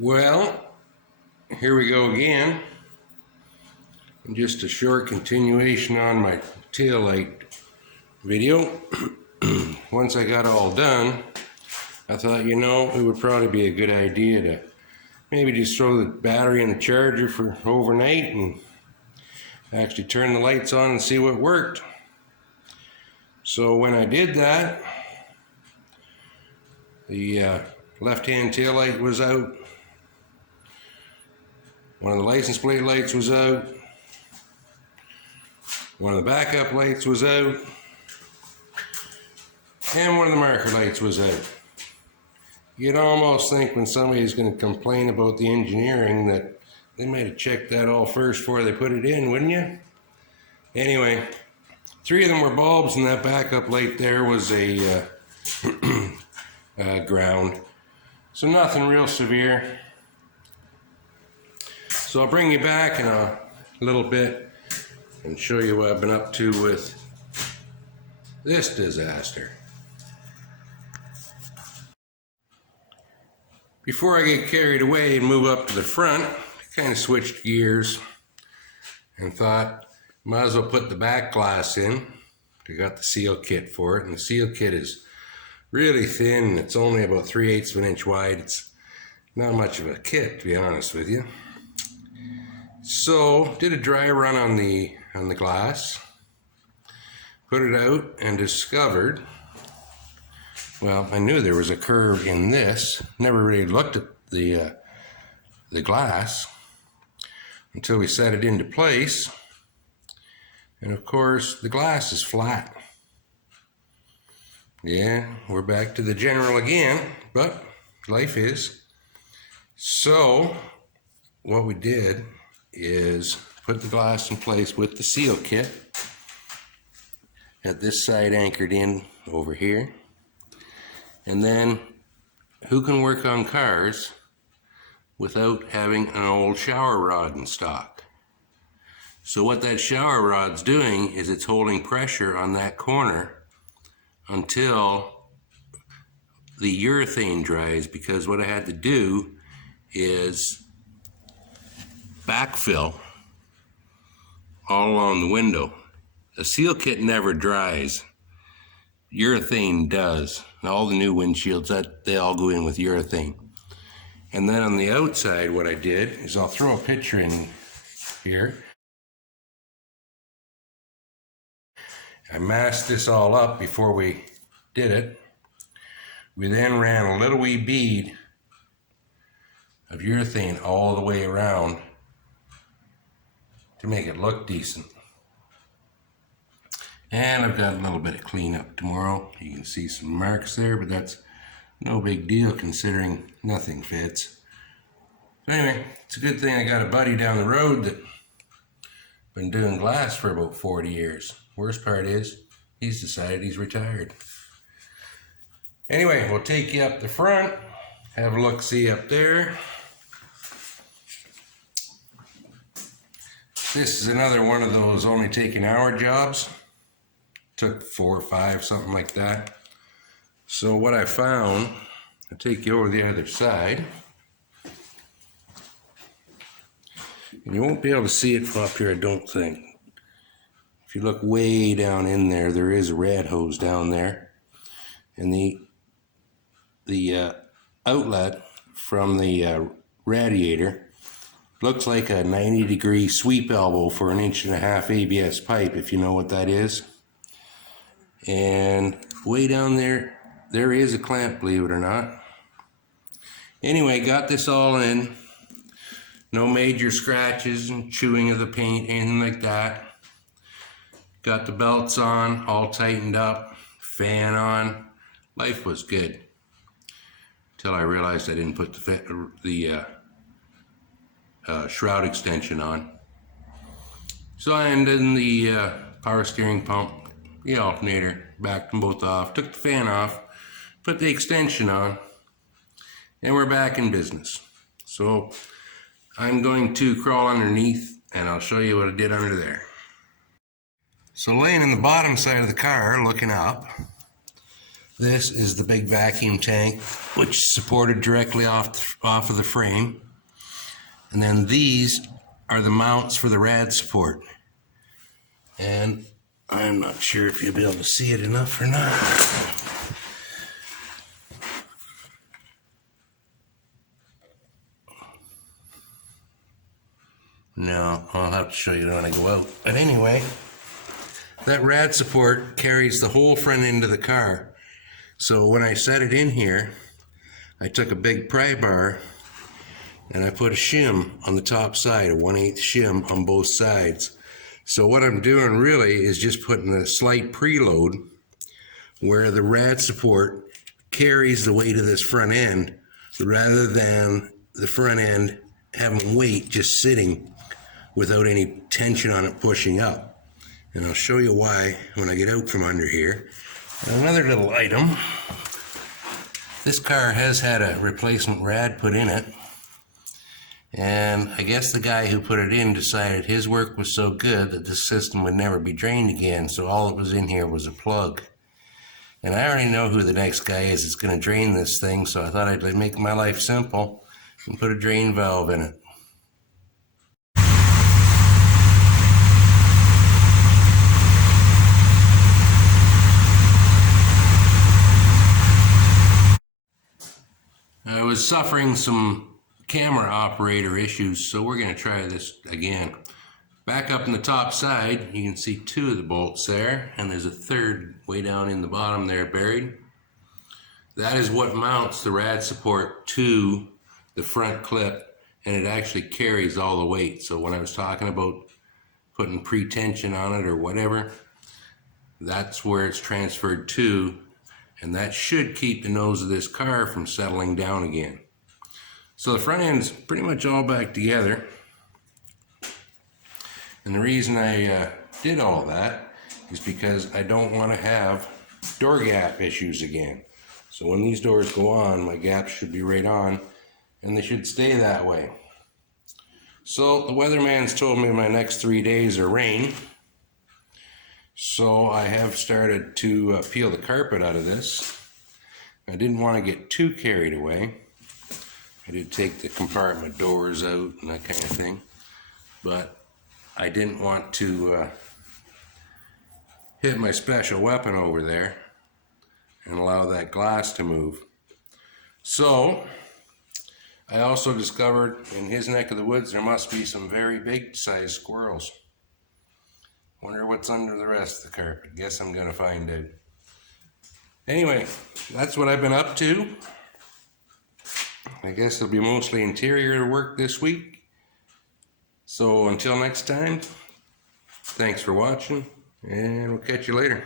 Well, here we go again. Just a short continuation on my taillight video. Once I got all done, I thought, it would probably be a good idea to maybe just throw the battery in the charger for overnight and actually turn the lights on and see what worked. So when I did that, the left-hand taillight was out. One of the license plate lights was out. One of the backup lights was out. And one of the marker lights was out. You'd almost think when somebody's going to complain about the engineering that they might have checked that all first before they put it in, wouldn't you? Anyway, 3 of them were bulbs, and that backup light there was a ground. So nothing real severe. So I'll bring you back in a little bit and show you what I've been up to with this disaster. Before I get carried away and move up to the front, I kind of switched gears and thought, might as well put the back glass in. I got the seal kit for it, and the seal kit is really thin. It's only about 3/8 of an inch wide. It's not much of a kit, to be honest with you. So did a dry run on the glass, put it out, and discovered, well, I knew there was a curve in this. Never really looked at the glass until we set it into place. And of course, the glass is flat. Yeah, we're back to the general again, but life is. So what we did is put the glass in place with the seal kit. Had this side anchored in over here. And then, who can work on cars without having an old shower rod in stock? So what that shower rod's doing is it's holding pressure on that corner until the urethane dries, because what I had to do is backfill all along the window. The seal kit never dries. Urethane does. All the new windshields, they all go in with urethane. And then on the outside, what I did is I'll throw a picture in here. I masked this all up before we did it. We then ran a little wee bead of urethane all the way around to make it look decent. And I've got a little bit of cleanup tomorrow. You can see some marks there, but that's no big deal considering nothing fits. So anyway, it's a good thing I got a buddy down the road that been doing glass for about 40 years. Worst part is, he's decided he's retired. Anyway, we'll take you up the front, have a look-see up there. This is another one of those only taking hour jobs. Took 4 or 5, something like that. So what I found, I'll take you over the other side. And you won't be able to see it from up here, I don't think. If you look way down in there, there is a rad hose down there. And the outlet from the radiator looks like a 90-degree sweep elbow for an 1.5 inch ABS pipe, if you know what that is. And way down there, there is a clamp, believe it or not. Anyway, got this all in. No major scratches and chewing of the paint, anything like that. Got the belts on, all tightened up, fan on. Life was good. Until I realized I didn't put the shroud extension on. So I ended in the power steering pump, the alternator, backed them both off, took the fan off, put the extension on, and we're back in business. So I'm going to crawl underneath and I'll show you what I did under there. So laying in the bottom side of the car, looking up, This is the big vacuum tank, which is supported directly off of the frame. And then these are the mounts for the rad support. And I'm not sure if you'll be able to see it enough or not. No, I'll have to show you when I go out. But anyway, that rad support carries the whole front end of the car. So when I set it in here, I took a big pry bar and I put a shim on the top side, a 1/8 shim on both sides. So what I'm doing really is just putting a slight preload where the rad support carries the weight of this front end rather than the front end having weight just sitting without any tension on it pushing up. And I'll show you why when I get out from under here. Another little item. This car has had a replacement rad put in it. And I guess the guy who put it in decided his work was so good that the system would never be drained again. So all that was in here was a plug. And I already know who the next guy is that's going to drain this thing. So I thought I'd make my life simple and put a drain valve in it. I was suffering some camera operator issues, so we're going to try this again. Back up in the top side, you can see 2 of the bolts there, and there's a third way down in the bottom there buried. That is what mounts the rad support to the front clip, and it actually carries all the weight. So when I was talking about putting pre-tension on it or whatever, that's where it's transferred to. And that should keep the nose of this car from settling down again. So the front end's pretty much all back together. And the reason I did all that is because I don't want to have door gap issues again. So when these doors go on, my gaps should be right on, and they should stay that way. So the weatherman's told me my next 3 days are rain. So I have started to peel the carpet out of this. I didn't want to get too carried away. I did take the compartment doors out and that kind of thing, but I didn't want to hit my special weapon over there and allow that glass to move. So I also discovered in his neck of the woods there must be some very big sized squirrels. Wonder what's under the rest of the carpet. Guess I'm gonna find out. Anyway, that's what I've been up to. I guess it'll be mostly interior work this week. So until next time, thanks for watching, and we'll catch you later.